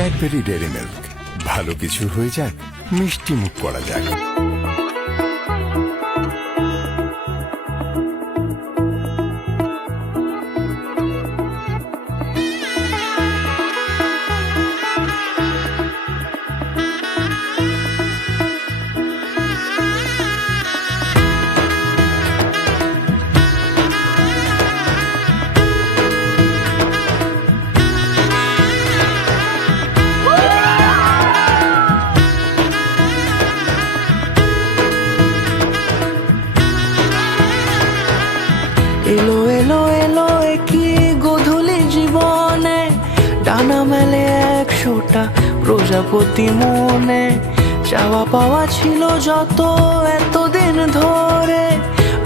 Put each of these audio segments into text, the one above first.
Cadbury dairy milk, ভালো কিছু হয়ে যাক, মিষ্টি মুখ করা যাক। এলো এলো এলো কি গোধূলি জীবনে, ডানা মেলে 100টা প্রজাপতি মনে। চাওয়া পাওয়া ছিল যত এতদিন ধরে,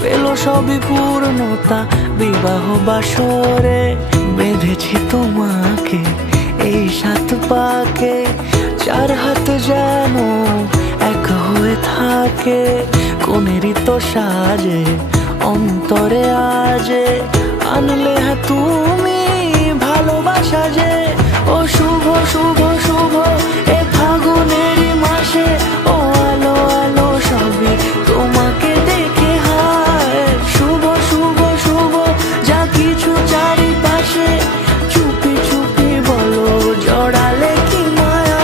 পেল সবই পূর্ণতা বিবাহ বাসরে। বেঁধেছি তোমাকে এই 7 পাকে, 4 হাত যেন এক হয়ে থাকে। কোনেরই তো সাজে অন্তরে আজে, আনলে হ্যাঁ তুমি ভালোবাসা যে। ও শুভ শুভ শুভ এ ফাগুনেরই মাসে, ও আলো আলো সবই তোমাকে দেখে হায়। শুভ শুভ শুভ যা কিছু চারিপাশে, চুপি চুপি বলো জড়ালে কি মায়া।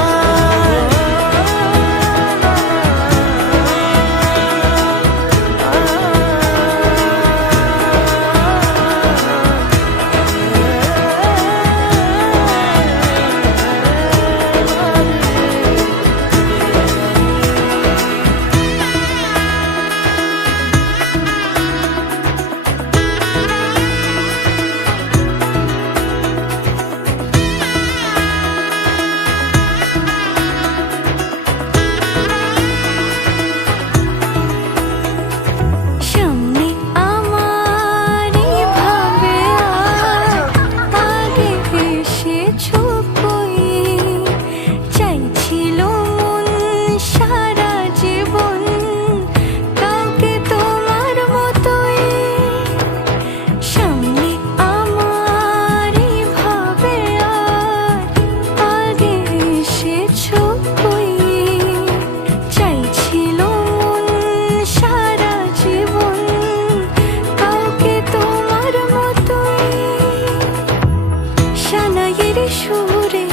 সুরে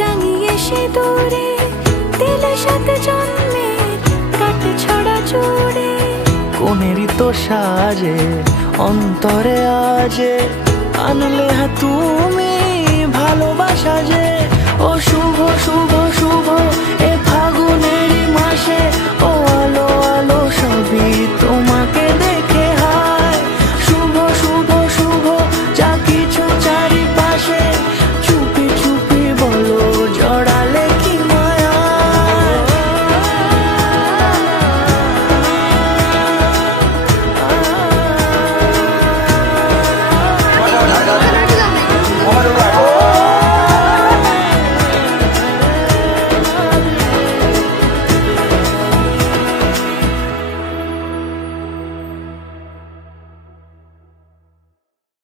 রাঙিয়ে সে দূরে, দিলে 7 জন্মের কাট ছড়া জুড়ে। কোনেরই তো সাজে অন্তরে আজে, আনলে হ্যাঁ তুমি